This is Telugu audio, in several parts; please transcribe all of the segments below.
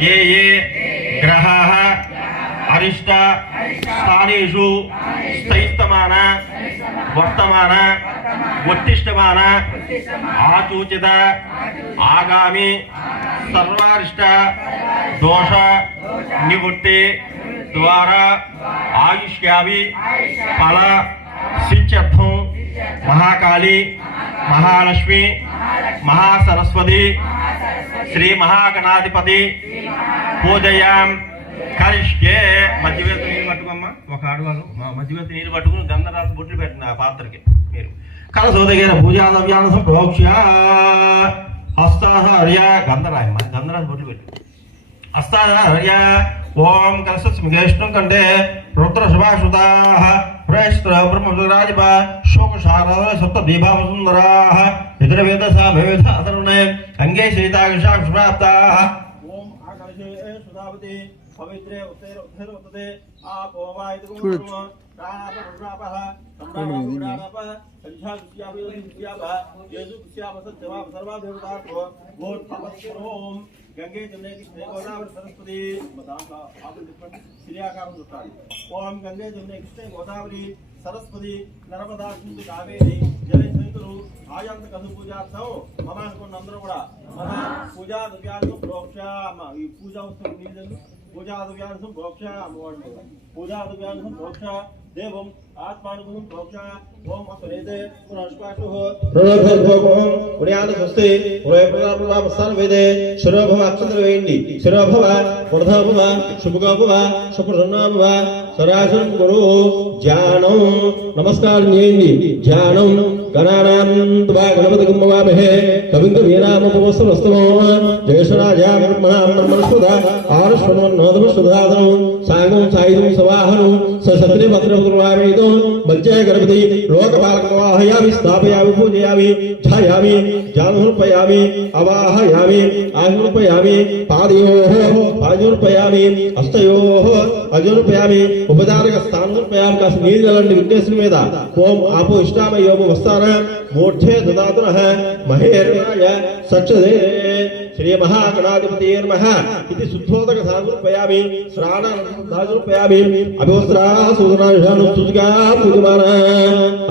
ये ये ग्रहाः अरिष्ट स्थानेषु स्थैस्तमान वर्तमान उत्तिष्ठमान आचूचित आगामी सर्वारिष्ट दोष निवृत्ति द्वारा आयुष्याभि फल सिद्ध्यर्थं महाकाली महालक्ष्मी महासरस्वती श्री महागणाधिपति పూజయాం కరిష్కే. మధ్యవేత నీళ్ళు పట్టుకోమ్మా, ఒక ఆడవాళ్ళు మధ్యవేత నీళ్ళు పట్టుకుని గంధరాజు బొట్లు పెట్టిన ఆ పాత్రకి మీరు కలసోదగిన పూజాదవ్యాన సంప్రోక్ష హస్తాహర్య గంధరాయమ్మ గంధరాజు బొట్లు పెట్టు హస్తాహర్య. ఓం కలసస్మిగేష్ణం కంటే రుద్ర శుభాశుతా ప్రేష్ట బ్రహ్మరాజప శోకశార సప్త దీపావ సుందరా ఇతరవేద సామవేద అతరుణే అంగే సీతాక్షాప్తా. पवित्रे उत्तर उत्तर उत्तरे आपो वायु गुणो रापः संभावनापः संख्या दुष्यापि दुष्यापः येषु दुष्यापः सत्सवा सर्वा देवतात्व गोर भवत्रोम गंगे जमुने कृष्णे गोदावरी सरस्वती मदाका आदि डिफरेंट क्रियाकार ఉంటాయి. ఓం గంగే జమునే కృష్ణే గోదావరి సరస్వతి నర్మదా సింధు కావేరి జలసంతులు ఆయంత కసు పూజార్థం మమ అనుకున్న అందరూ కూడా మన పూజా ద్రవ్యాలను ప్రోక్ష ఈ పూజా వస్తువు నీళ్ళు పూజా ద్రవ్యాలను ప్రోక్ష అమ్మవాడు పూజా ద్రవ్యాలను ప్రోక్ష దేవం ఆత్మానుగుణం ప్రోక్ష. ఓం అపరేదే పునఃస్పాశుః ప్రలోభర్భోగం పుణ్యాన స్వస్తి పురేప్రదాపదాపస్థాన వేదే శిరోభవ అక్షంతర వేయండి. శిరోభవ పురధభవ శుభగోభవ శుభ్రసన్నాభవ సరాశం గురు ధ్యానం నమస్కారం చేయండి. ధ్యానం గణానాం త్వా గణపతి గుమ్మవామహే కవిం కవీనాముపమస్తమస్తమో జ్యేష్ఠరాజా బ్రహ్మణాం బ్రహ్మణస్పద ఆరుష్వన్నోదమశ్వధాదనం సాంగం సాయుధం సవాహనం ససత్రి భద్రభద్రవామేదం మధ్య గణపతి లోకపాలకవాహయామి స్థాపయామి పూజయామి ఛాయామి జానుర్పయామి అవాహయామి ఆయుర్పయామి పాదయోః ఆయుర్పయామి అష్టయోః అజుర్పయామి ఉపదారక స్థానుర్పయామి. కాస్త నీళ్ళు అలాంటి విఘ్నేశ్వరుని మీద ఓం ఆపో ఇష్టామయోమ వస్తాన మూర్ధే దదాతునః మహేర్యాయ సచ్చదే శ్రీ మహాగణాధిపతి నమః ఇది శుద్ధోదక సాగుర్పయామి స్నానాగుర్పయామి అభివస్త్రాः సూదనాశాను స్తుతిగా పూజమాన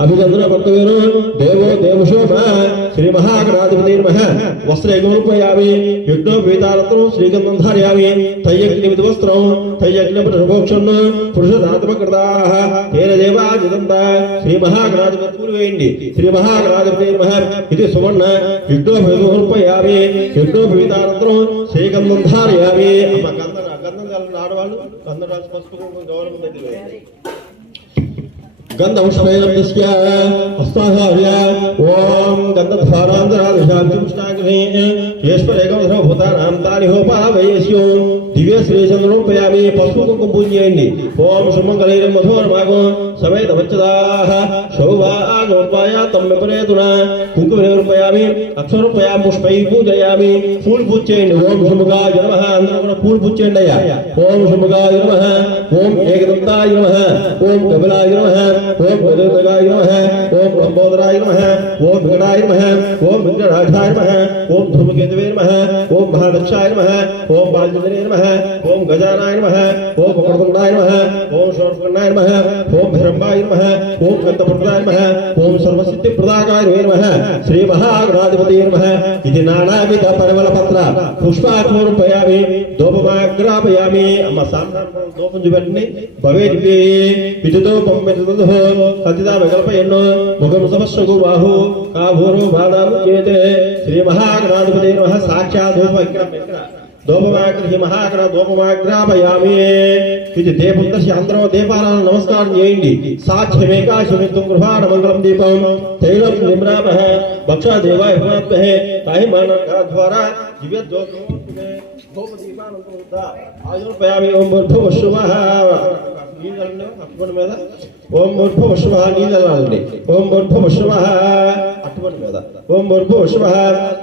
అభినందన కర్తవ్యం దేవో దేవశోభ శ్రీ మహాగణాధిపతి నమః వస్త్రయజ్ఞోపయామి యజ్ఞోపేతారత్నం శ్రీగంధం ధారయామి తయ్యగ్నిమితి వస్త్రం తయ్యగ్నిపురుషభోక్షం పురుషదాత్మకృతాః తేన దేవాజిదంత శ్రీ మహాగణాధిపతి పూర్వేయండి. శ్రీ మహాగణాధిపతి నమః ఇది సువర్ణ యజ్ఞోపయామి యజ్ఞోపేతారత్నం శ్రీగంధం ధారయామి. అమ్మ గంధం కలిగిన ఆడవాళ్ళు గంధం రాసి పసుపు గౌరవం గంధముష్ణైనస్య హస్తాధార్య. ఓం గంధధారాంతరాదశాంతిముష్టాగ్నే ఈశ్వరేకమధర భూతానాం తాని హోపావయేస్యో దివ్య శ్రీచంద్రోపయామి. పసుపు కుంకుమ పూజ చేయండి. ఓం సుమంగళైరం మధోరమాగం సమేత వచ్చదాః శోభాగోపాయ తమ్మెపరేతున కుంకుమేరుపయామి అక్షరూపయామి పుష్పై పూజయామి. పూలు పూజ చేయండి. ఓం శుభగాయ నమః అందరూ కూడా పూలు పూజ చేయండి అయ్యా. ఓం శుభగాయ నమః ఓం ఏకదంతాయ నమః ఓం కపిలాయ నమః ఓం గజేంద్రగాయ నమః ఓం లంబోదరాయ నమః ఓం వికటాయ నమః ఓం విఘ్నరాజాయ నమః ఓం ధూమకేతవే నమః ఓం మహాదక్షాయ నమః ఓం బాలచంద్రే నమః ఓం గజానాయ నమః ఓం వక్రతుండాయ నమః ఓం శూర్పకర్ణాయ నమః ఓం హిరంబాయ నమః ఓం గంధపుత్రాయ నమః ఓం సర్వసిద్ధిప్రదాకాయ నమః శ్రీ మహాగణాధిపతి నమః ఇది నానావిధ పరిమళపత్ర పుష్పాకూర్పయామి దోపమాగ్రాపయామి. అమ్మ సాంబ్రాణి దోపం చూపెట్టండి. భవేదిపి విద్యుదోపం విద్యుదో కల్పయన్నో ముఖం సమస్యకు బాహు కాబూరు బాధాము చేతే శ్రీ మహాగణాధిపతి నమః సాక్షాత్ దోపమాగ్రహి మహాగణ దోపమాగ్రాపయామి. ఇది దేపుందర్శి అందరూ దీపాలను నమస్కారం చేయండి. సాక్ష్యమేకాశమిత్తం గృహాణ మంగళం దీపం తైలం నిమ్రామః భక్షాదేవాయ భూమాత్మహే తాహి మానవ ద్వారా దివ్య ఆయుర్పయామి. ఓం భూర్భువః నీళ్ళ మీద ఓం భూర్భువః నీళ్ళ ఓం భూర్భువః ओम भूर्भुवस्वः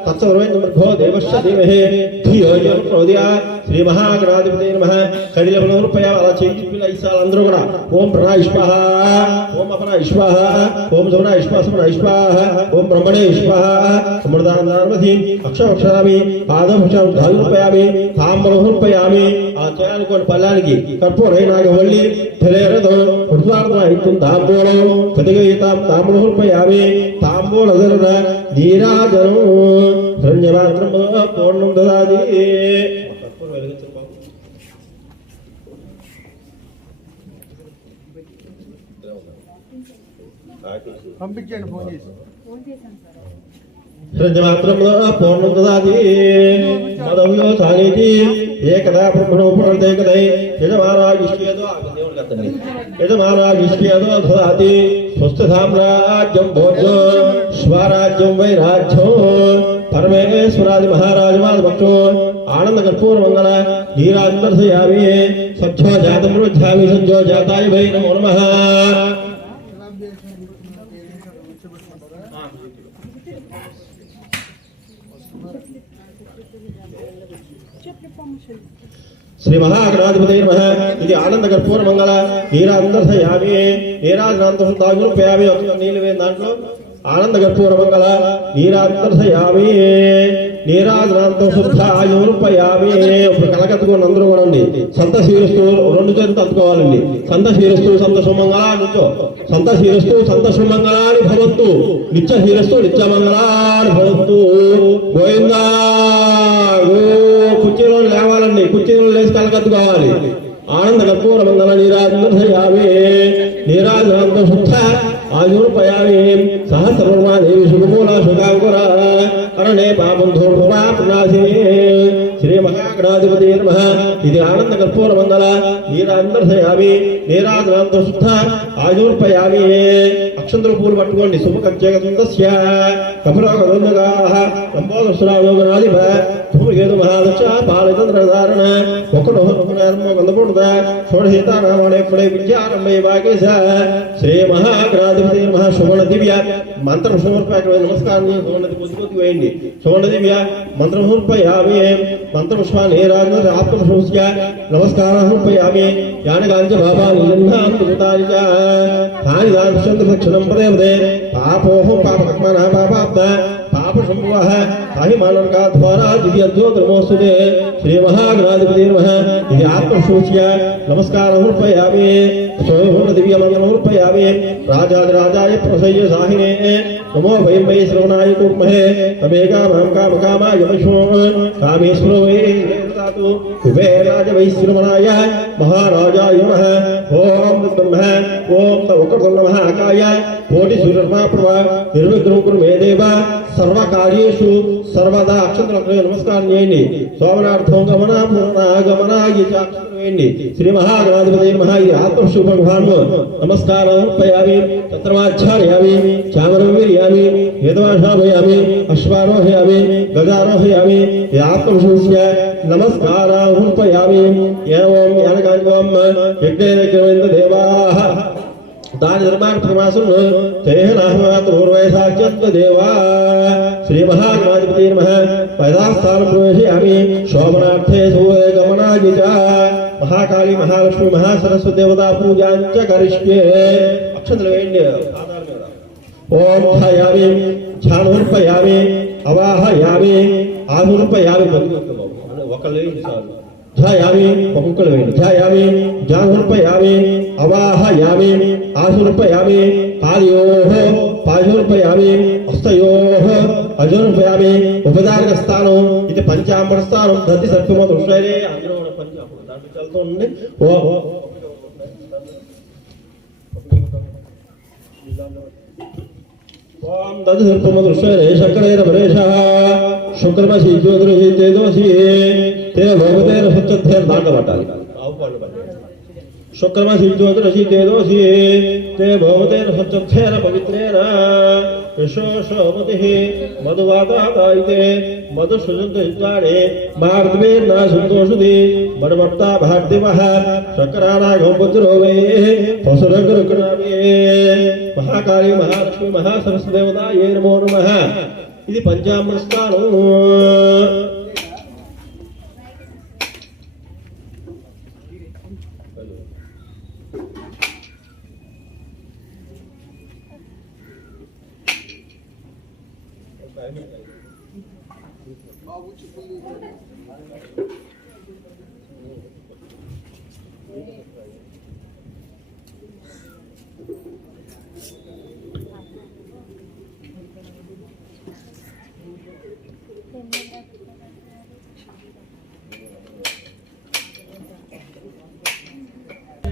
तत्सर्वेन्द्रमर्घो देवस्य धीमहि धियो यो न प्रचोदयात् श्री महागणाधिपतये नमः कडिलबलरूपया అలా చేతి పిల్ల ఇసాల అందరూ కూడా ఓం ప్రణాయ స్వాహ ఓం అపనాయ స్వాహ ఓం సమనాయ స్వాహ సమనాయ స్వాహ ఓం బ్రహ్మణే స్వాహ అమృతానందనామధి అక్షరక్షరామి పాదభక్షం ధారుపయామి తాంబరహుపయామి ఆ చేయాలనుకోని పల్లానికి కర్పూరైనాగవల్లి తెలేరదో పుష్పార్థం తాంబూలం కదిగీతాం తాంబరహుపయామి తాంబూలధరుణ నీరాజనం హిరణ్యమాత్రం పూర్ణం దదాది పంపించండి ఫోన్ చేసి పూర్ణం దదాది మదవ్యో సానిధి ఏకదా పునఃపునర్దేకదై యజమానాగిష్యేదో దేవుడికి అర్థండి యజమానాగిష్యేదో దదాతి స్వస్థ సామ్రాజ్యం భోజ్యం స్వరాజ్యం వైరాజ్యం పరమేశ్వరాది మహారాజమాద భక్తో ఆనంద కర్పూర మంగళ నీరాజర్శయామి స్వచ్ఛో జాతం రుధ్యామి సంజో జాతాయ వై నమో నమః श्री महागणाधिपतये नमः ఇది ఆనంద కర్పూర మంగళ నీరాజర్శయామి నీరాజనాంతం తాగురుపయామి నీళ్ళు వేసిన దాంట్లో ఆనంద కర్పూర మంగళ నీరాజర్శయామి నీరాజనాంతం శుద్ధ ఆయురుపయామి ఇప్పుడు కలకత్తుకొని అందరూ కూడా అండి సంత శీరస్తు రెండు చేతులు తట్టుకోవాలండి సంత శీరస్తు సంత సుమంగళ నుంచో సంత శీరస్తు సంత సుమంగళాని భవంతు నిత్య శీరస్తు నిత్య మంగళాని భవంతు గోవిందా కుర్చీలో లేవాలండి కుర్చీలో లేచి కలకత్తుకోవాలి ఆనంద కర్పూర మంగళ నీరాజర్శయామి నీరాజనాంత శుద్ధ ఆయుర్పయామి సహస్రదేవి శుభమూల శుభాంకుర అరణే పాపం ధూర్వాపనాశిని శ్రీ మహాగణాధిపతये నమః ఇది ఆనంద కర్పూర మంగళ నీరాజర్శయామి నీరాజనాంత శుద్ధ ఆయుర్పయామి అక్షంతల పూలు పట్టుకోండి శుభకత్యగంధస్య కపులోగంధగాః లంబోదశ్రావోగనాధిప ధూమకేతు మహాదక్ష పాలితంద్రధారణ ఒకడు గంధపూర్ణ షోడశీతానామానే ఫలే విద్యారంభే భాగేశ శ్రీ మహాగణాధిపతये నమః సువర్ణ దివ్య మంత్రం సమర్పయామి నమస్కారం సువర్ణది కొద్ది వేయండి సువర్ణ దివ్య మంత్రం సమర్పయామి మంత్రం స్వానేరాజ ఆత్మసంస్య నమస్కారం సమర్పయామి యానగాంచ బాబాని జన్మాంతుతాని చ తాని దానచంద్ర దక్షిణం పదే పాపోహం పాపకర్మణ పాపాబ్ద పాప సంభవః తాహి మానవకా ద్వారా దివ్య జ్యోతిర్మోస్తుతే శ్రీ మహాగణాధిపతये నమః ఇది ఆత్మసంస్య నమస్కారం సమర్పయామి స్వయం దివ్య మంత్రం సమర్పయామి రాజాదిరాజాయ ప్రసయ్య సాహినే నమో వయం వై శ్రవణాయ కుర్మహే తమేకా మాం కామకామాయ వశో కామేశ్వరో వై దేవతాతు కుబేరాజ వై శ్రవణాయ మహారాజాయ నమః ఓం బ్రహ్మ ఓం తవకర్తం నమః ఆకాయ కోటి సూర్యర్మాప్రభ నిర్విఘ్నం కురు మే దేవ సర్వకార్యేషు సర్వదా అక్షంతలకు నమస్కారం చేయండి సోమనార్థం గమనాగమనాయ అక్షంతలు వేయండి శ్రీ మహాగణాధిపతये నమః ఇది ఆత్మశుభాను నమస్కారం సమర్పయామి తత్రమాచార్యామి చామరం వీర్యామి వేదవాషాభయామి అశ్వారోహయామి గజారోహయామి ఆత్మశుభ్య నమస్కారం సమర్పయామి ఏవం యానకాంగం యజ్ఞేన కృణ్వంత దేవాః దాని నిర్మాణమాసం దేవా శ్రీ మహాగణాధిపతये నమః పదాస్థానం ప్రవేశయామి శోభనార్థే గమనాయ చ మహాకాళీ మహాలక్ష్మి మహాసరస్వతి దేవతా పూజాంచ కరిష్యే అక్షంతలు వేయండి పాదాల మీద ఓం ధ్యాయామి ధ్యానోర్పయామి అవాహయామి ఆనుర్పయామి ఒకళ్ళు చాలు ధ్యాయామి ఒక్కొక్కరు వేయండి ధ్యాయామి ధ్యానోర్పయామి అవాహయామి ఆసుర్పయామి పాదయోః పాదోర్పయామి హస్తయోః అజోర్పయామి ఉపదారక స్థానం ఇది పంచాంబర స్థానం దత్తి సత్యమో దృశ్యరే అందరూ పంచాంబరం దాంట్లో చల్తూ ఉండండి ఓం దత్తి సత్యమో దృశ్యరే శంకరేణ పరేషః శుక్రమసి జ్యోతిర్హి తేజోసి తే భగవతేన సత్యర్థేన దాంట్లో పట్టాలి ఆవు పాలు పట్టాలి शुक्रमसी ज्योतिरसी तेजोसी ते भगवतेन सत्यर्थेन पवित्रेण यशोशोमतिः मधुवातातायिते मधुसुजन्तयुजाने मार्दवेर्नाशुतोषुधि मनमत्ता भारदिवः शक्रानागं वज्रो वे फसरगरुकणामे महाकाली महालक्ष्मी महासरस्वती देवतायै नमो नमः ఇది పంచామృత స్నానం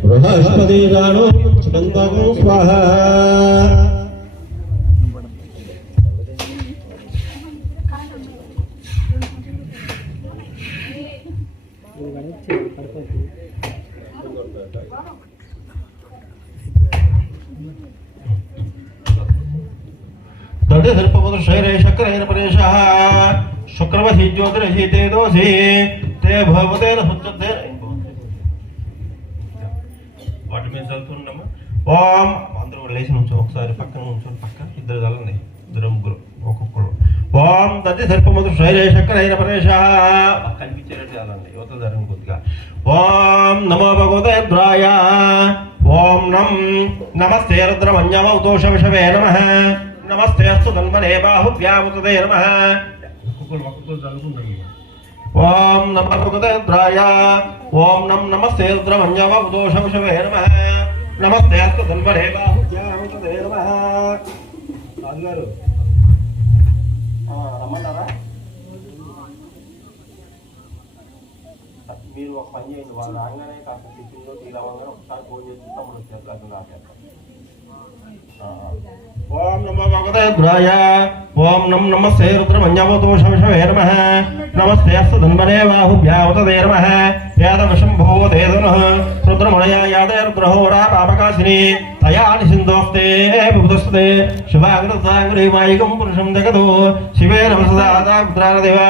బృహస్పతి జానో సుగంధకం స్వాహ దడి సర్పముద్ర శైరే శక్రైన పరేషః శుక్రవసి జ్యోతిరసి తే దోసి తే భవతేన సుచ్చతే వాటి మీద చదువుతున్నామా ఓం అందరూ లేచి నుంచో ఒకసారి పక్కన నుంచో పక్క ఇద్దరు చల్లండి ఇద్దరు ముగ్గురు ఒక్కొక్కరు ఓం దది సర్పముద్ర శైరే శక్రైన పరేషః కనిపించేటట్టు చల్లండి యువత ధరం కొద్దిగా ఓం నమో భగవతే రుద్రాయ ఓం నమస్తే రుద్రమన్యమౌతోష విషవే నమః నమస్తే అస్తు తన్మనే బాహువ్యాముతదే నమః ఒక్కొక్కరు చదువుకుంటారు ఓం నమో భగవతే రుద్రాయ ఓం నమస్తే రుద్రమన్యమౌతోష విషవే నమః నమస్తే అస్తు తన్మనే బాహువ్యాముతదే నమః రాజుగారు రమ్మన్నారా మీరు ఒక పని చేయండి వాళ్ళు రాగానే కాస్త టిఫిన్లో తీరవంగా ఒకసారి ఫోన్ చేసి తమ్ముడు వచ్చేస్తారు రాకేస్తారు ఓం నమో భగవతే రుద్రాయ ఓం నమస్తే రుద్రమన్యమౌతోష విషవే నమః నమస్తే అస్తు ధన్వనే బాహువ్యాముతదే నమః యాదవశంభోదేదనః రుద్రమణయ యాదే రుద్రహోరా పాపకాశిని తయా నిసిందోస్తే విబుధస్తే శివాగ్రతాంగురేమాయికం పురుషం జగదో శివే నమసదాదా రుద్రానదేవ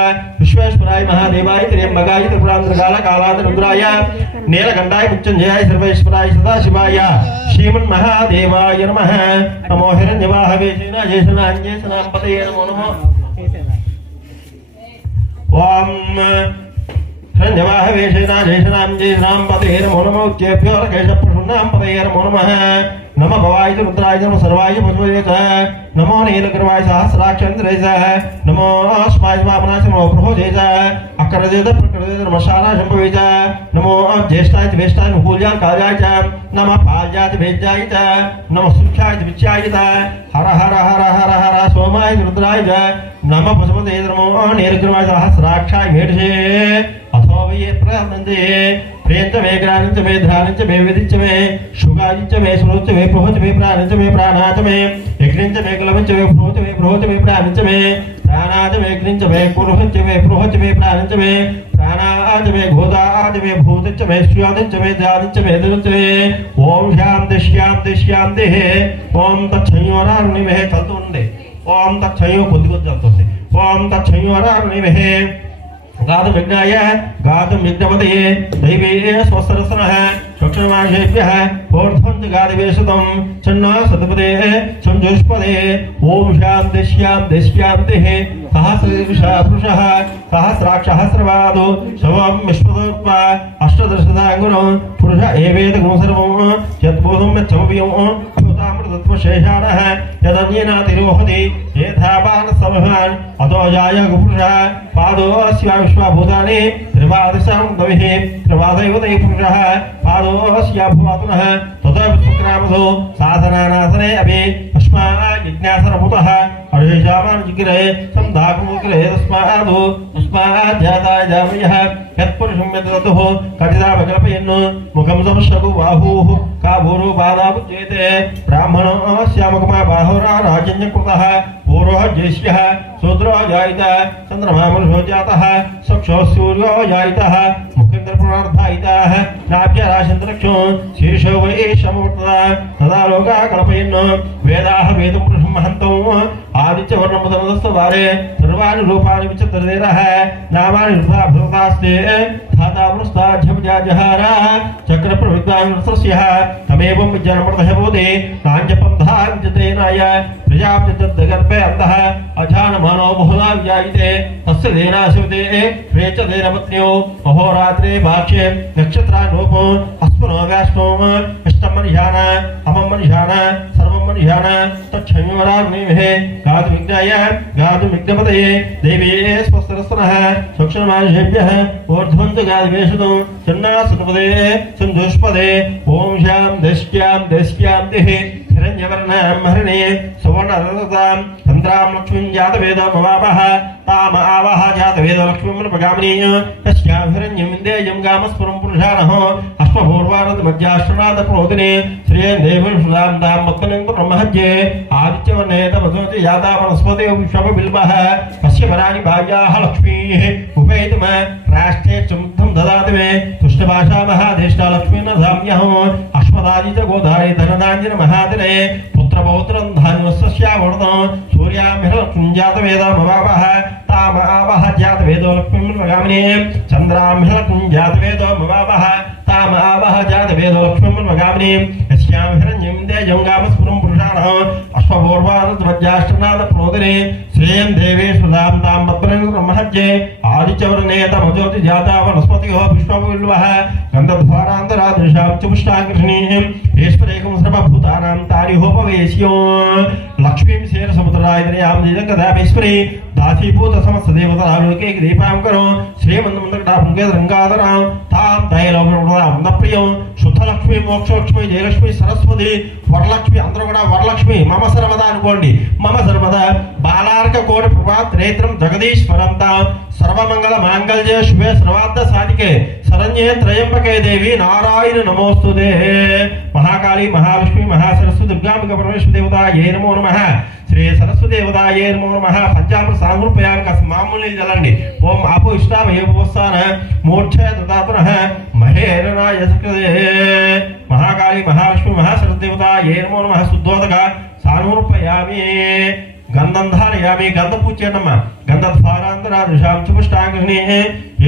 విశ్వేశ్వరాయ మహాదేవాయ త్ర్యంబకాయ త్రిపురాంతకాల కాలాద రుద్రాయ నీలకంఠాయ మృత్యుంజయాయ సర్వేశ్వరాయ సదాశివాయ శ్రీమన్మహాదేవాయ నమః నమో హిరణ్యవాహవే సేనాంజేసనాంపతయే నమో నమః ఓం హిరణ్యవాహవే సేనాంజేసనాంపతయే నమో నమః ఉచ్చేభ్యో కేశప్రసన్నాంపతయే నమో నమః నమ భవాయ రుద్రాయ నమ సర్వాయ పశువే చ నమో నీలకర్వాయ సహస్రాక్షంద్రే చ నమో స్మాయ వామనాయ నమో ప్రహోజే చ అక్కరజేత ప్రకృజేత నమశానా శంభవే చ నమో జ్యేష్ఠాయ జ్యేష్ఠాయ పూజ్యాయ కాయాయ చ నమ పాల్యాయ భేజ్యాయ చ నమ సుఖ్యాయ విచ్యాయ చ హర హర హర హర హర సోమాయ రుద్రాయ చ నమ పశుపతే నమో నీలకర్వాయ సహస్రాక్షాయ మేఢే అథో వయే ప్రనందే प्रेंच मे ग्रानिंच मे ध्यानिंच मे विदिंच मे शुगाजिंच मे सुरोच मे प्रोहच मे प्राणिंच मे प्राणाच मे यज्ञिंच मे कलविंच मे प्रोहच मे प्राणिंच मे प्राणाच मे यज्ञिंच मे कुरुहंच मे प्रोहच मे प्राणिंच मे प्राणाच मे घोदाच मे भूतिंच मे श्यादिंच मे ध्यानिंच मे दिंच मे ओम शांति शांति शांति ओम तच्छयोरारुणि मे चलतुंडे ओम तच्छयो కొద్ది కొద్ది చదువుతుంది ఓం తచ్చయోరారుణి మే गातुं यज्ञाय गातुं यज्ञपतये दैवे स्वस्त्रस्नः चक्षुर्माशेभ्यः ऊर्ध्वं गादिवेशतं चन्नो सतपदे संजुष्पदे ओम शान्ति शान्ति शान्तिः सहस्रदीर्घः पुरुषः सहस्राक्षसहस्रपादो शवं विश्वदूर्वा अष्टदशदाङ्गुणं पुरुष एवेदगुं सर्वं यत्बोधं यच्छमपियं भूतामृतत्वशेषाणः यदन्येनातिरोहति येथापानसमहान् अतो जाय पुरुषः पादोऽस्य विश्वभूतानि त्रिपादशं गविः त्रिपादैव ते पुरुषः पादोऽस्य भूतनः ततो विश्वक्रामसो साधनानासने अपि अस्मात् जिज्ञासरभूतः अर्षेशावान् जिग्रे संधाकुमुग्रे तस्मात् जाताय जामयः यत्पुरुषं यद्वतुः कथितावकल्पयन् मुखं समश्यतु बाहुः काभूरो बाधाबुज्येते ब्राह्मणस्यामुखमा बाहुरा राजन्यकृतः पूर्वः ज्येष्ठः शूद्रो जायितः चन्द्रमामनुषो जातः चक्षुः सूर्यो जायितः मुखेन्द्रपुरार्धायितः नाभ्यराशन्द्रक्षो शीर्षो वै समवर्तः तदा लोकाः कल्पयन् वेदाः वेदं पुरुषं महन्तं आदित्य वर्णमुदनदस्त वारे सर्वाणि रूपाणि विचित्रदेरः नामानि रूपा भवतास्ते धातावृस्ता झमजाजहार चक्रप्रविद्वांसस्यः तमेवं विज्ञानमर्तः बोधे नाञ्जपन्था विजतेनाय प्रजापतिर्दगर्भे अन्तः अजानमानो बहुला विजायते तस्य देनाशिवते प्रेचदेनपत्न्यो अहोरात्रे भाष्ये नक्षत्रानोपो अस्मनो व्याष्टोम इष्टमनिशान अममनिशान सर्वमनिशान तच्छंयोराग्निमहे गातुविज्ञाय गातुविज्ञपतये देवी स्वस्तिरस्तनः सूक्ष्ममानुषेभ्यः ऊर्ध्वन्तु गादिवेशुतं चन्नासुतपदे चन्दुष्पदे ॐ शां देश्यां देश्यान्तिः हिरण्यवर्णां हरिणे सुवर्णरजतां चन्द्रां लक्ष्मीं जातवेदो भवामः ताम आवह जातवेदो लक्ष्मीं प्रगामिनी तस्यां हिरण्यमिन्देयं गामस्फुरं पुरुषाणः अश्वभूर्वारदमज्जाश्रणाद प्रोदिने श्रियं देवीं सुदां दां मत्कलिं ब्रह्महज्ये आदित्यवर्णे तपसोति जाता वनस्पति विश्वबिल्बः तस्य वराणि भार्याः लक्ष्मीः उपेतम राष्ट्रे चमुग्धं ददाति मे तुष्टभाषा महादेष्टा लक्ष्मीं न धाम्यः अश्वदादि च गोधारि धनदाञ्जन महादिने पुत्रपौत्रं धान्यस्यावर्धनं सूर्यामिहिरलक्ष्मीं जातवेदमवावः ताम आवह जातवेदो लक्ष्मीं प्रगामिनी चन्द्रामिहिरलक्ष्मीं जातवेदो मवावः ताम आवह जातवेदो लक्ष्मीं प्रगामिनी यस्यां हिरण्यं देयं गामस्फुरं पुरुषाणः अश्वभूर्वारद्वज्जाष्टनाद प्रोदिने श्रेयं देवेषु दां दां मद्ब्रह्म ब्रह्महज्ये आदित्यवर्णे तमज्योति जाता वनस्पतिः विश्वबिल्वः गन्धद्वारान्तरादृशां चुष्टाङ्कृष्णीं ईश्वरेकं सर्वभूतानां तारिहोपवेश्यो लक्ष्मीं शेरसमुद्रायतनयां निजङ्गदामेश्वरी दासीभूत समस्त देवतालोके दीपां करो श्रीमन्मन्दकटापुङ्गेदरङ्गाधरां तां तैलौकं प्रियं शुद्धलक्ष्मी मोक्षलक्ष्मी जयलक्ष्मी सरस्वती वरलक्ष्मी अंदर वरलक्ष्मी मम सर्वदा अनुकोंडी मम सर्वदा बालार्क कोटि प्रभात नेत्रं जगदीश्वरं तां सर्वमंगल मांगल्ये शुभे सर्वार्थ साधिके शरण्ये त्र्यंबके देवी नारायण नमोस्तुते महाकाली महालक्ष्मी महासरस्वती दुर्गांबिका परमेश्वरी देवताये नमो नमः श्री सरस्वती देवताये नमो नमः पंचामृत सांगरूपयामि मामूली जलंడి ओम आपो इष्टामये उपस्थान मोक्षे ददातुनः महेरनाय सकृते महाकाली महालक्ष्मी महासरस्वती देवताये नमो नमः शुद्धोदक सांगरूपयामि गंधं धारयामि गंधं पूज्यनम गंधद्वारान्तरादृशां चुष्टाङ्कृष्णीः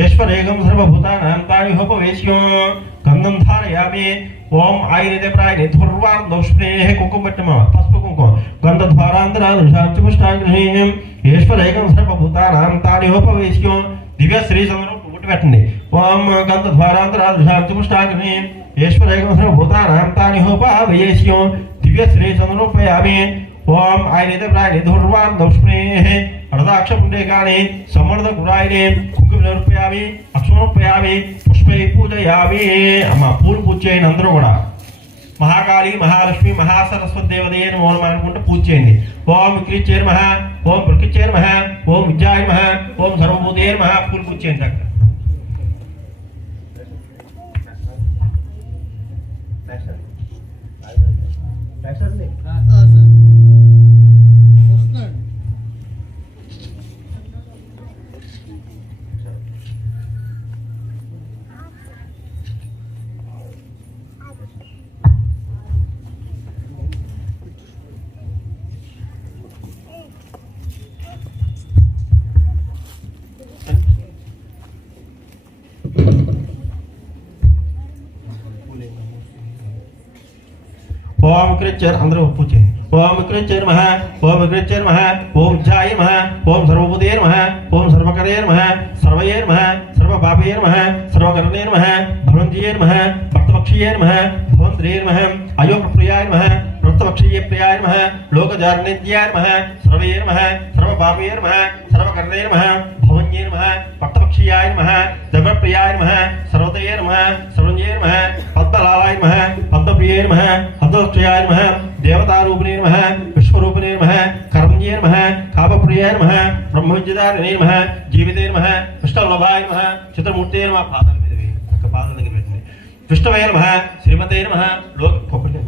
ईश्वरेकं सर्वभूतानां तारिहोपवेश्यो गंधं धारयामि ओम आयुर्वेदे प्रायणे धुर्वार्धोष्णेः कुकुमट्टम पस्पु कुंकुम गंधद्वारान्तरादृशां चुष्टाङ्कृष्णीः ईश्वरेकं सर्वभूतानां तारिहोपवेश्यो दिव्य श्री चंद्र पुटवेट्टंడి ओम गंधद्वारान्तरादृशां चुष्टाङ्कृष्णीः ईश्वरेकं सर्वभूतानां तारिहोपवेश्यो दिव्य श्री चंद्रोपयामि ओम आयुर्वेदे प्रायणे धुर्वार्धोष्णेः अर्धाक्षपुण्डेकानि समर्धकुरायणे कुंकुमनिरूपयामि अक्षरोपयामि पुष्पै पूजयामि अम्मा पूल पूज చేయండి అందరూ కూడా महाकाली महालक्ष्मी महासरस्वती देवताये नमो नमः అనుకుంటూ పూజ చేయండి ఓం విక్రీచే నమః ఓం వృకిచే నమః ఓం విద్యాయ నమః ఓం సర్వభూతే నమః పూల పూజ చేయండి అక్కడ ओम कृच्चर अंदर पूछे ओम कृच्चर नमः ओम कृच्चर नमः ओम जाय नमः ओम सर्वभूते नमः ओम सर्वकरे नमः सर्वये नमः सर्वपापये नमः सर्वकरणे नमः भवन्तिये नमः भक्तपक्षीये नमः भवन्त्रे नमः अयोगप्रियाय नमः वृत्तपक्षीये प्रियाय नमः लोकजारण्यज्ञाय नमः सर्वये नमः सर्वपापये नमः सर्वकरणे नमः भवन्ये नमः भक्तपक्षीयाय नमः जगत्प्रियाय नमः सर्वतये नमः सर्वज्ञे नमः पद्मलालाय नमः पद्मप्रिये नमः पद्मक्षयाय नमः देवतारूपिणे नमः विश्वरूपिणे नमः कर्मज्ञे नमः कामप्रियाय नमः ब्रह्मविद्याधारिणे नमः जीविते नमः विष्णुवल्लभाय नमः चित्रमूर्ते नमः पादाల మీద వేయి ఒక పాదాల దగ్గర పెట్టండి విష్ణువే నమః శ్రీమతే నమః లోక కొబ్బరికాయ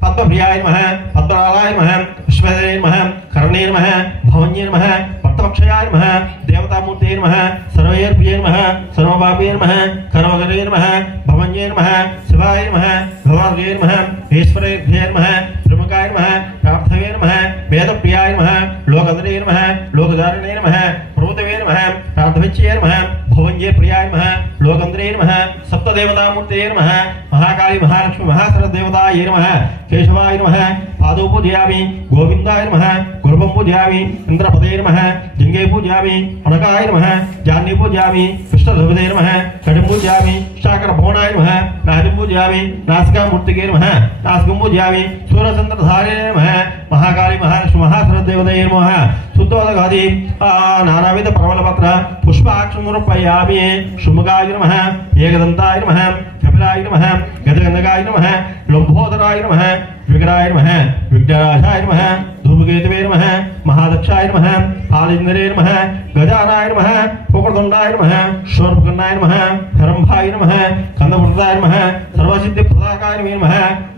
पद्मप्रियाय नमः पद्मलालाय नमः विश्ववे नमः कर्णे नमः भवन्ये नमः भक्तपक्षयाय नमः देवतामूर्ते नमः सर्वये प्रिये नमः सर्वपापये नमः कर्मकरे नमः भवन्ये సుబ్రహ్మణ్యే నమః శివాయ నమః భవాయ నమః ఈశ్వరేభ్యే నమః ప్రముఖాయ నమః ప్రార్థవే నమః వేదప్రియాయ నమః లోకధరే నమః లోకధారణే నమః ప్రూతవే నమః ప్రార్థవిచ్యే నమః భువన్యే ప్రియాయ నమః లోకంద్రే నమః సప్తదేవతామూర్తయే నమః మహాకాళీ మహాలక్ష్మి మహాసరస్దేవతాయే నమః కేశవాయ నమః పాదో పూజయామి గోవిందాయ నమః గురువం పూజయామి ఇంద్రపదే నమః జింగే పూజయామి అనకాయ నమః జాన్ని పూజయామి కృష్ణధవదే నమః కటిం పూజయామి శాకర భవనాయ నమః నాది పూజయామి నాసికామూర్తికే నమః నాసికం పూజయామి సూర్యచంద్రధారే నమః మహాకాళీ మహాలక్ష్మి మహాసరస్దేవతాయే నమః శుద్ధోదగాది నానావిధ ప్రబలపత్ర పుష్పాక్షమురపయామి శుభగాయ నమః ఏకదంతాయ నమః కపిలాయ నమః గజగంధకాయ నమః లంబోదరాయ నమః విగ్రహాయ నమః విఘ్నరాజాయ నమః ధూమకేతవే నమః మహాదక్షాయ నమః పాలింద్రే నమః గజానాయ నమః కోకదండాయ నమః శూర్పకర్ణాయ నమః హరంభాయ నమః కందమృతాయ నమః సర్వసిద్ధి ప్రదాకాయ నమః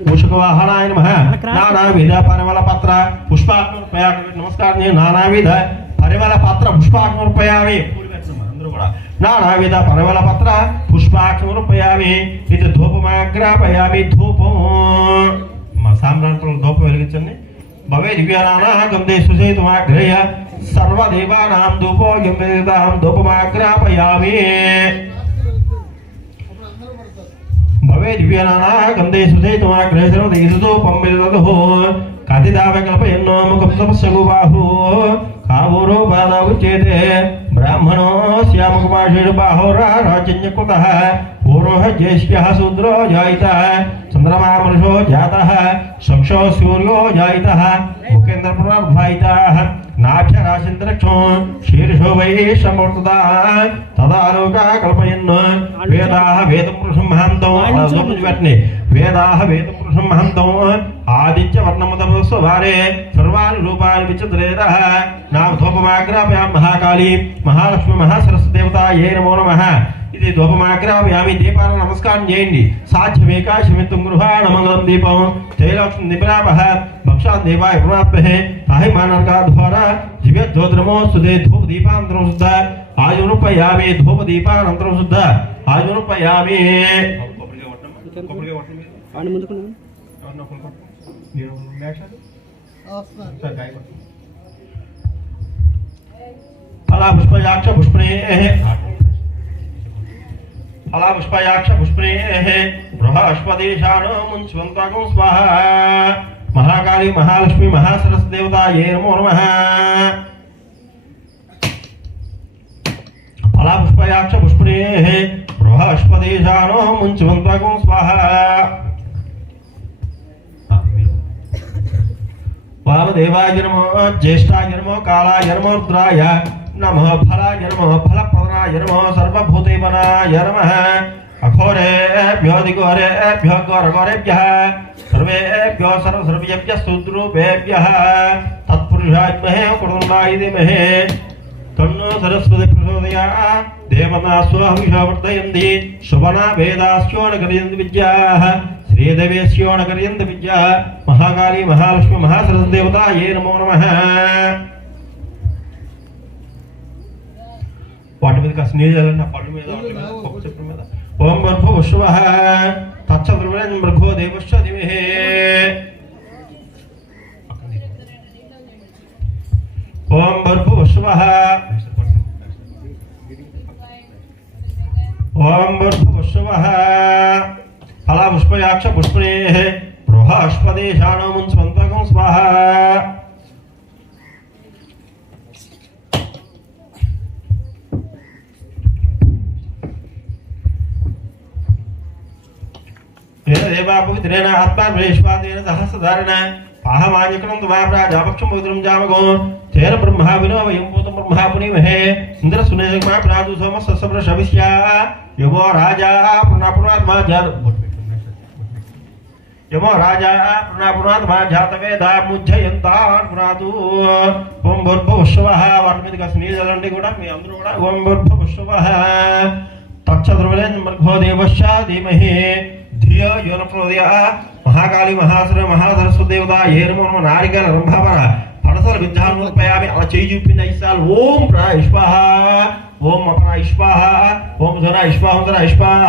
మూషకవాహనాయ నమః నానావిధ పరిమళ పత్ర పుష్పాక్షముపయామి నమస్కారం నానావిధ పరిమళ పత్ర పుష్పాక్షముపయామి అందరూ కూడా నానావిధ పరిమళ పత్ర పుష్పాక్షముపయామి ఇది ధూపమాగ్రాపయామి ధూపం మా సామ్రాంతుల ధూపం వెలిగించండి భవే దివ్యానానా గంధే సుసేతుమాగ్రయ సర్వదేవానాం ధూపో గంధేదాం ధూపమాగ్రాపయామి భవే దివ్యానానా గంధే సుసేతుమాగ్రయ సర్వదేశధూపం విదదహో కథితావకల్పయన్నో ముఖం తపస్సగు బాహు కావూరో బాధవుచ్యేతే బ్రాహ్మణో శ్యామకుమాషేడు బాహోరా రాజన్యకృతః పూర్వః జ్యేష్ఠ్యः శూద్రో జాయితः చంద్రమా మనుషో జాతः చక్షో సూర్యో జాయితः ముఖేంద్రప్రభాయితः నాభ్యరాశింద్రక్షో శీర్షో వైశ్వమూర్తదా తదాలోకా కల్పయన్ వేదాః వేదపురుషం మహాంతం వేదాః వేదపురుషం మహాంతం ఆదిత్య వర్ణమదస్వవారే సర్వాణి రూపాణి విచిత్రేరః నామ ధూపమాగ్రాపయామి మహాకాళీ మహాలక్ష్మి మహాసరస్వదేవతాయే నమో నమః ఇది ధూపమాగ్రాపయామి దీపాన నమస్కారం చేయండి సాధ్యమేకాశమిత్తం గృహాణ మంగళం దీపం తైలక్ష్మి నిపరాపః భక్షాన్ దేవాయ పురాత్మహే అహిమానర్గాధ్వారా దివ్యజ్యోతిర్మో సుదే ధూప దీపాంతరం శుద్ధ ఆయురుపయామి ధూప దీపానంతరం శుద్ధ ఆయురుపయామి ఫలా పుష్పయాక్ష పుష్పణే ఫలా పుష్పయాక్ష పుష్పణే బృహస్పదేశానో ముంచువంతకం స్వాహ మహాకాళీ మహాలక్ష్మి మహాసరస్వదేవతాయే నమో నమః ఫలా పుష్పయాక్ష పుష్పణే బృహస్పదేశానో ముంచువంతకం స్వాహ వామదేవాయ నమో జ్యేష్ఠాయ నమో కాళాయ నమో రుద్రాయ నమో ఫలాయ నమో ఫలప్రదాయ నమో సర్వభూతైవనాయ నమః అఘోరేభ్యో దిఘోరేభ్యో ఘోరఘోరేభ్యః సర్వేభ్యో సర్వసర్వేభ్యః శూద్రూపేభ్యః తత్పురుషాయ విద్మహే వక్రతుండాయ ధీమహి తన్నో సరస్వతి ప్రచోదయాత్ దేవతాస్వ హవిషా వర్ధయంతి శుభనా వేదాస్యో నగరయంతి విద్యాః శ్రీదేవేస్యో నగరయంతి విద్యాః మహాకాళీ మహాలక్ష్మి మహాసరస్వదేవతాయే నమో నమః వాటి మీద కాస్త నీళ్ళు చల్లండి ఆ పళ్ళు మీద చెప్పు మీద ఓం భర్భువః తచ్చద్రువరేణ్యం భర్గో దేవశ్చ ధీమహి ఓం భర్భువః ఓం భర్భువః ఫలా పుష్పయాక్ష పుష్పణే బృహస్పదేశానో ముంచువంతకం స్వాహ దేవాపవిత్రేణ ఆత్మాన్వేష్పాదేన సహస్రధారణ పాహమాన్యకరం తుమాప్రాజాపక్షం పవిత్రం జామగో తేన బ్రహ్మా వినో వయం భూతం బ్రహ్మా పునీమహే ఇంద్ర సునేజమా ప్రాదు సోమ సస్సప్ర శవిష్యా యమో రాజా పునాపునాత్మా జాత యమో రాజా పునాపునాత్మా జాతవేదా ముజ్జయంతాన్ పునాదు ఓం భూర్భువః వాటి మీద కాస్త నీళ్ళండి కూడా మీ అందరూ కూడా ఓం భూర్భువః తచ్చద్రువరేణ్యం భర్గో దేవశ్చ ధీమహి ధియో యో న ప్రచోదయాత్ మహాకాళీ మహాసరస్వదేవతాయే నమో నమః నారికేల రంభావర పడసల విద్యానుపయామి అలా చేయి చూపిన ఇసాల్ ఓం ప్రాయిష్పాహ ఓం అపరాయిష్పాహ ఓం ధరాయిష్పాహ ధరాయిష్పాహ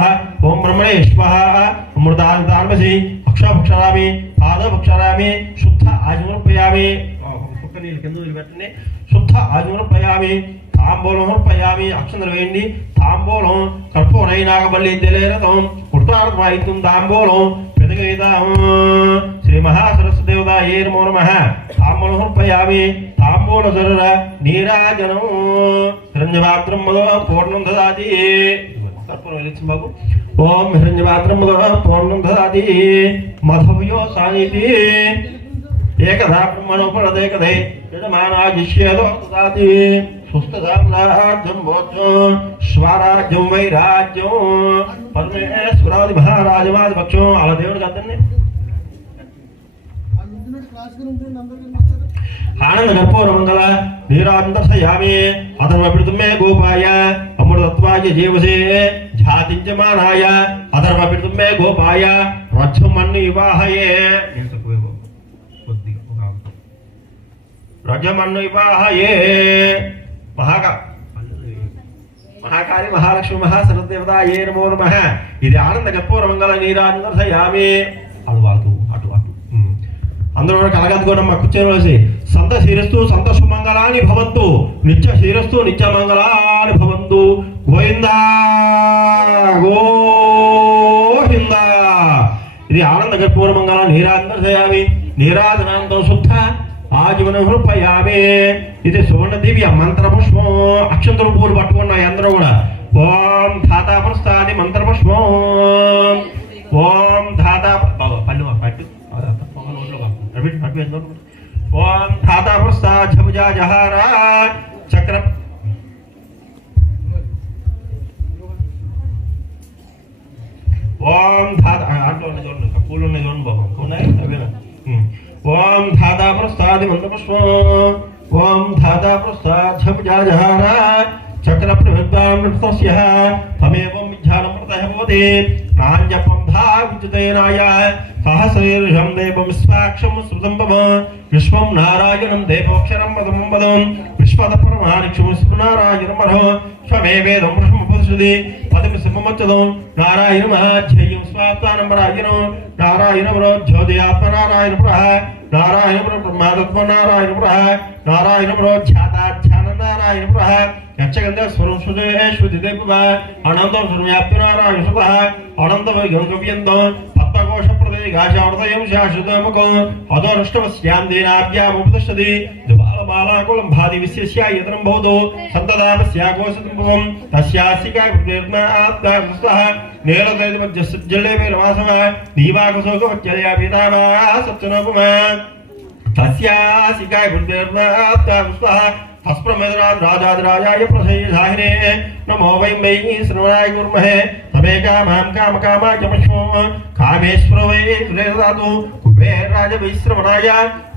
ఓం బ్రహ్మణే స్వాహా అమృతార్మసి అక్షభక్షరామి పాదభక్షరామి శుద్ధ ఆజమర్పయామి ఒక్క నీళ్ళు కింద పెట్టండి శుద్ధ ఆజమర్పయామి తాంబూలం సమర్పయామి అక్షంతలు వేయండి తాంబూలం కర్పూరైనాగబల్లి తెలియరథం కుర్తార్థం తాంబూలం పెదగైతాం శ్రీ మహాసరస్వతి దేవతాయే నమో నమః తాంబూలం సమర్పయామి తాంబూల జరుర నీరాజనం హిరణ్యపాత్రం మదో పూర్ణం దదాతి కర్పూరం వెలిగించు బాబు ఓం హిరణ్యపాత్రం మదో పూర్ణం దదాతి మధవ్యో సాయితి ఏకదా బ్రహ్మణోపరదేకదే యజమానాజిష్యేదో దదాతి సుస్థరాజ్యం భోజ్యం స్వరాజ్యం వైరాజ్యం పరమేశ్వరాది మహారాజవాది పక్షం అలా దేవుడికి అర్థండి ఆనంద కర్పూర మంగళ నీరాంతర్శయామి అధర్వపిడుతుమే గోపాయ అమృతత్వాయ జీవసే ఝాతించమానాయ అధర్వపిడుతుమే గోపాయ రక్షమన్ను వివాహయే రజమన్ను వివాహయే మహాకాళి మహాలక్ష్మి మహాసరదేవతాయే నమో నమః ఇది ఆనంద కర్పూర మంగళ నీరాంతర్శయామి అటు అటు అటు అటు అందరూ కలగదుకోవడం కూర్చోవలసి సంత శిరస్తు సంత సుమంగళాని భవంతు నిత్య శిరస్తు నిత్య మంగళాని భవంతు గోవిందా గోవిందా ఇది ఆనంద కర్పూర మంగళ నీరాంతర్శయామి నీరాజనాంతం శుద్ధ ఆజీవనం హృపయామే ఇది సువర్ణ దివ్య మంత్రపుష్పం అక్షంతరం పూలు పట్టుకున్నాయి అందరూ కూడా ఓం ధాతా ప్రస్థాది మంత్రపుష్పం ఓం ధాతా పళ్ళు పట్టు ఓం ధాతా ప్రస్థా ఝముజా జహారా చక్ర ఓం ధాత ఆటలో ఉన్నాయి చూడండి పూలు ఉన్నాయి చూడండి బాబు ఉన్నాయి అవేనా ఓం ధాతా ప్రస్థాది మంత్రపుష్పం ఓం ధాతా ప్రస్థాద్ ఝముజా జహారా చక్ర ప్రవృద్ధామృతస్య తమేవం విజ్ఞానం ప్రతః భవతి నాణ్యపంథా విద్యుతేనాయ సహస్రేషం దేవం విశ్వాక్షం శృతంబమ విశ్వం నారాయణం దేవోక్షరం పదం పదం విశ్వద పరమాణిక్షం నారాయణమరో స్వమేవేదం పురుషముపదిశది పదమి సింహమచ్చదం నారాయణమాధ్యేయం స్వాప్తానంబరాయణం నారాయణమరో జ్యోతియాత్మనారాయణపుర నారాయణపుర బ్రహ్మాదత్మ నారాయణపుర నారాయణపురో ధ్యాతాధ్యాన నారాయణపుర యక్షగంధ స్వరం సుదే శ్రుతిదేవ అనంతం సర్వ్యాప్తి నారాయణ సుఖ అనంతం గవ్యంతం పద్మకోశ ప్రదే గాశావృతయం శాశ్వతముఖం అదోరష్టమస్యాం దేనాభ్యాముపతిష్టది బాలాకులం భాది విశేష్యాయతనం భవతు సంతదాపస్యాకోశతంభవం తస్యాసికాయ నిర్మాత్మః నేలదైమజ్జల్లే రవాసవ నీవాకసోకవచ్చలయా పీతావా సత్యనోపమ తస్యాసికాయ నిర్మాత్మః తస్ప్రమేదరాజ్ రాజాదిరాజాయ ప్రసయ్యధాహినే నమో వై వై శ్రవణాయ కుర్మహే తమేకా మాం కామకామాయ పశ్వం కామేశ్వర వై శ్రేదాతు కుబేరాజ వైశ్రవణాయ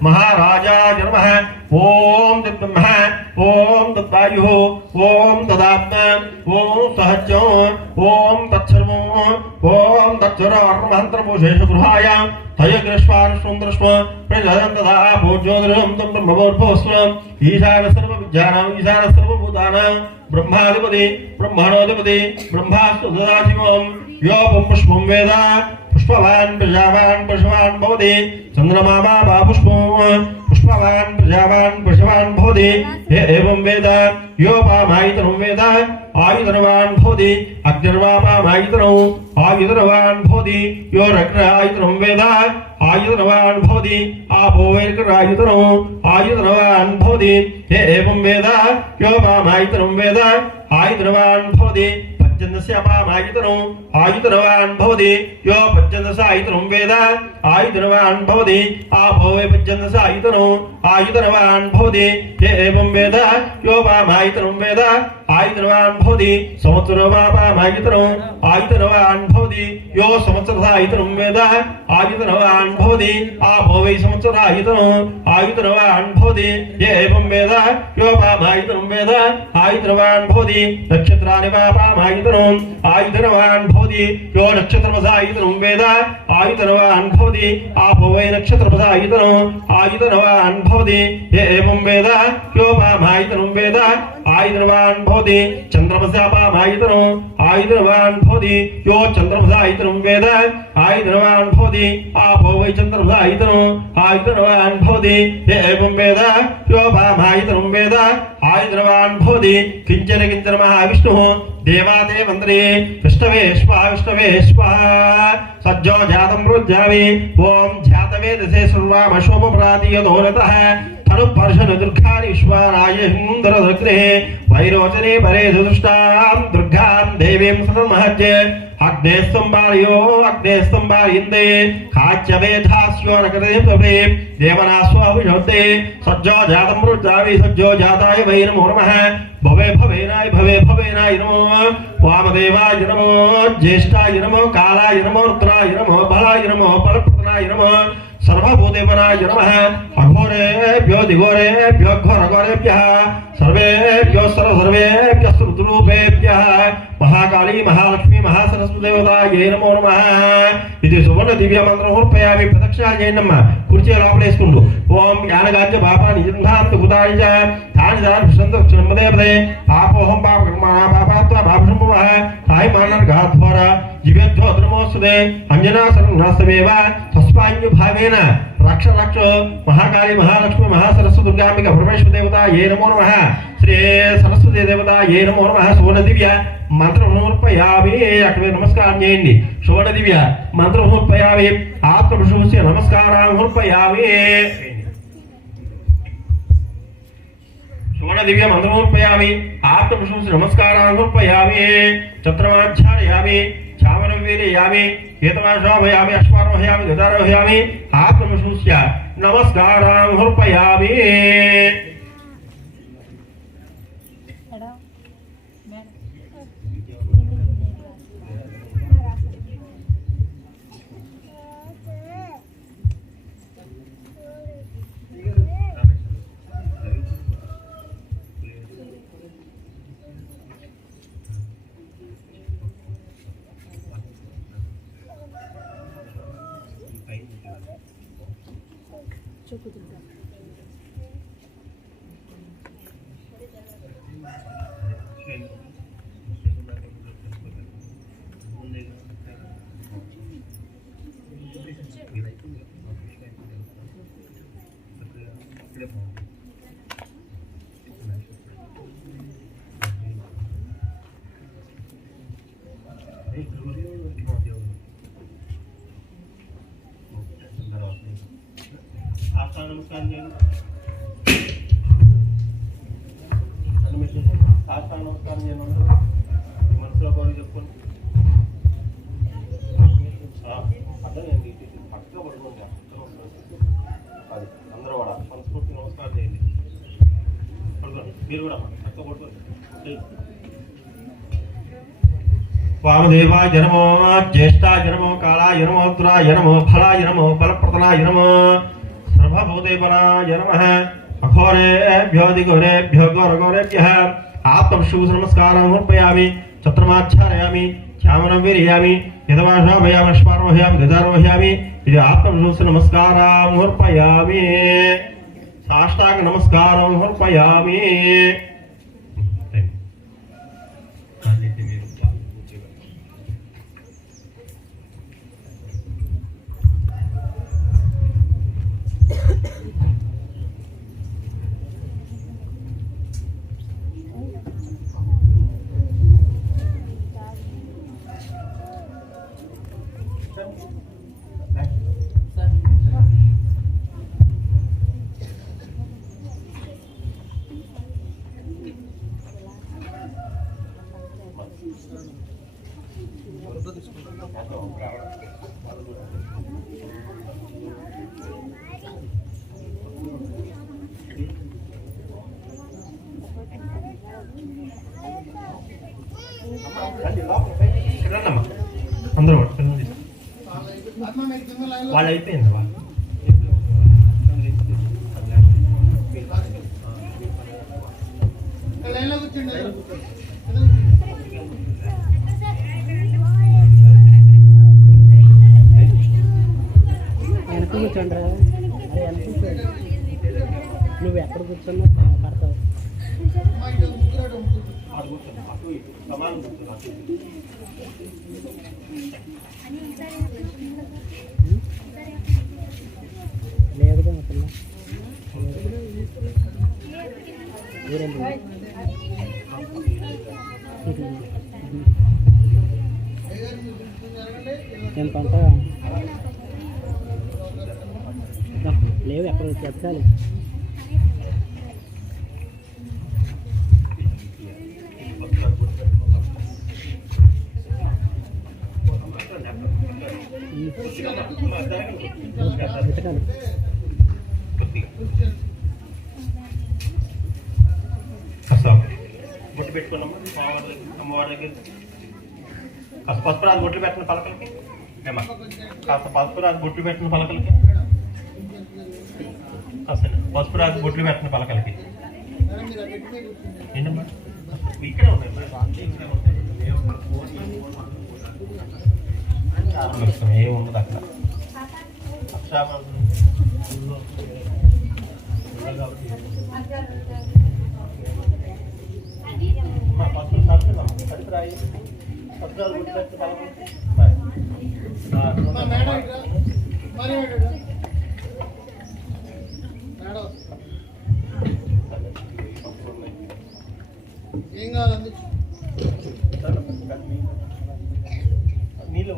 మహారాజాయ నమః ఓం దత్తమః ఓం దత్తాయుః ఓం తదాత్మ ఓం సహజం ఓం తత్సర్వం ఓం తచ్చరార్మంత్రమోషేష గృహాయ తయగ్రస్వానుష్వంద్రస్వ ప్రజలంతదా భోజ్యోదరం తం బ్రహ్మోర్భవస్వం ఈశాన సర్వ విద్యానాం ఈశాన సర్వభూతానాం బ్రహ్మాధిపతి బ్రహ్మణోధిపతి బ్రహ్మాస్తు సదాశివం యో పుష్పం వేద పుష్పవాన్ ప్రజావాన్ పశువాన్ భవతి చంద్రమామా వా పుష్పం పుష్పవాన్ ప్రజావాన్ పశువాన్ భవతి ఏవం వేద यो पामायितनं वेद आयुधनवान् भवति अग्निर्वापामायितनं आयुधनवान् भवति यो रग्नायितनं वेद आयुधनवान् भवति आपो वैर्गरायुधनं आयुधनवान् भवति एवं वेद यो पामायितनं वेद आयुधनवान् भवति पञ्चदशापामायितनं आयुधनवान् भवति यो पञ्चदशायितनं वेद आयुधनवान् भवति आपो वै पञ्चदशायितनं आयुधनवान् भवति एवं वेद यो पामायितनं वेद आयुधनवान् भवति संवत्सरवापामायितनं आयुधनवान् भवति यो संवत्सरायितनं वेद आयुधनवान् भवति आपो वै संवत्सरायितनं आयुधनवान् भवति एवं वेद यो पामायितनं वेद आयुधनवान् भवति नक्षत्राणि पामायितनं आयुधनवान् भवति यो नक्षत्रमसायितनं वेद आयुधनवान् भवति आपो वै नक्षत्रमसायितनं आयुधनवान् भवति एवं वेद यो पामायितनं वेद आयुधवान् भवति चन्द्रमसापामायुधनो आयुधवान् भवति यो चन्द्रमसायुधनं वेद आयुधवान् भवति आपो वै चन्द्रमसायुधनो आयुधवान् भवति एवं वेद यो पामायुधनं वेद आयुधवान् भवति किञ्चन किञ्चन महाविष्णुः देवादे मन्त्रे विष्णवे स्वाहा सज्जो जातं रुज्जामि ॐ जातवेदसे सर्वाम शोभप्रातियदोरतः तनुपर्शन दुर्गानि विश्वाराय सुन्दरदग्रे वैरोचने परे सुदुष्टां दुर्गां देवीं सतमहज्ये अग्ने स्तंभालिन्दे काच्यवेधास्यो नकरे तवे देवनास्वाभिषौते सज्जो जातं रुज्जामि सज्जो जाताय वै नमो नमः भवे भवेनाय नमो वामदेवाय नमो ज्येष्ठाय नमो कालाय नमो रुद्राय नमो बलाय नमो बलप्रदनाय नमो सर्वभूतेपनाय नमः अघोरेभ्यो दिघोरेभ्यो घोरघोरेभ्यः सर्वेभ्यो सर्वेभ्यः रुद्रूपेभ्यः महाकाली महालक्ष्मी महासरस्वती देवतायै नमो नमः ఇది సువర్ణ దివ్య మంత్రం హోర్పయామి ప్రదక్షిణ చేయండమ్మ కుర్చీ లోపలేసుకుండు ఓం జ్ఞానగాంజ పాప నిజంధాంత గుదాయ తాని దాని విషంత క్షణమదేవదే పాపోహం పాప కర్మణ పాపాత్వ పాపసంభవ తాయి మానర్ గాధ్వర జీవేభ్యో ధర్మోస్తుదే అంజనా సర్వనాశమేవ తస్మాన్యు భావేన రక్ష రక్ష మహాకాళీ మహాలక్ష్మి మహాసరస్వతి దుర్గాంబిక పరమేశ్వర దేవత ఏ నమో నమః శ్రీ సరస్వతి దేవత ఏ నమో నమః సువర్ణ దివ్య మంత్రం సమర్పయామి అక్కడ నమస్కారం చేయండి సువర్ణ దివ్య మంత్రం సమర్పయామి ఆత్మపురుషస్య నమస్కారం సమర్పయామి సువర్ణ దివ్య మంత్రం సమర్పయామి ఆత్మపురుషస్య నమస్కారం సమర్పయామి చత్రమాధ్యాయామి చామరం వీరయామి ఏతమాశ్వాభయామి అశ్వారోహయామి గదారోహయామి ఆత్మపురుషస్య నమస్కారం సమర్పయామి वामदेवाय नमो ज्येष्ठाय नमो कालाय नमो रुद्राय नमो फलाय नमो बलप्रदनाय नमो सर्वभूतेपनाय नमः अघोरेभ्यो दिघोरेभ्यो घोरघोरेभ्यः आत्मविश्वास नमस्कारं समर्पयामि चत्रमाच्छारयामि चामरं वीरयामि यतमाश्वाभयामि अश्वारोहयामि गदारोहयामि इति आत्मविश्वास नमस्कारं समर्पयामि साष्टांग नमस्कारं समर्पयामि అందరూ వాళ్ళు అయిపోయింది వాళ్ళు కూర్చోండి నువ్వు ఎక్కడ కూర్చున్నా పడతావు లేదుగా మా పిల్ల ఊరండి ఎంత అంట లేవు ఎక్కడ చెప్పాలి వెతకాలి బొట్టు పెట్టుకున్నాము అమ్మవారి దగ్గర కాస్త పసుపు రాదు బొట్లు పెట్టిన పలకలకి ఏమా కాస్త పసుపు రాదు బొట్లు పెట్టిన పలకలకి కాస్త పసుపు రాదు బొట్లు పెట్టిన పలకలకి ఏంటమ్మా ఇక్కడే ఉన్నాయి ఏమి ఉండదు అక్కడ ఏం కావాలి నీళ్ళు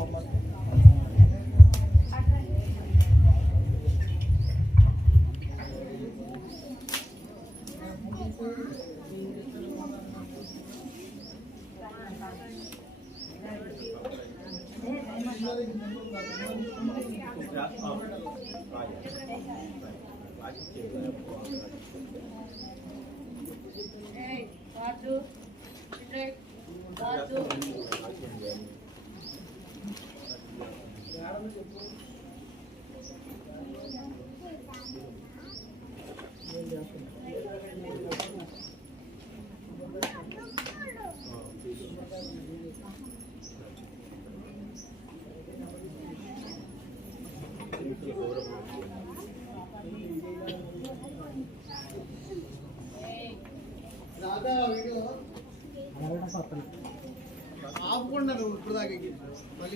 ఆపుకుండా ఇప్పుడు దాకా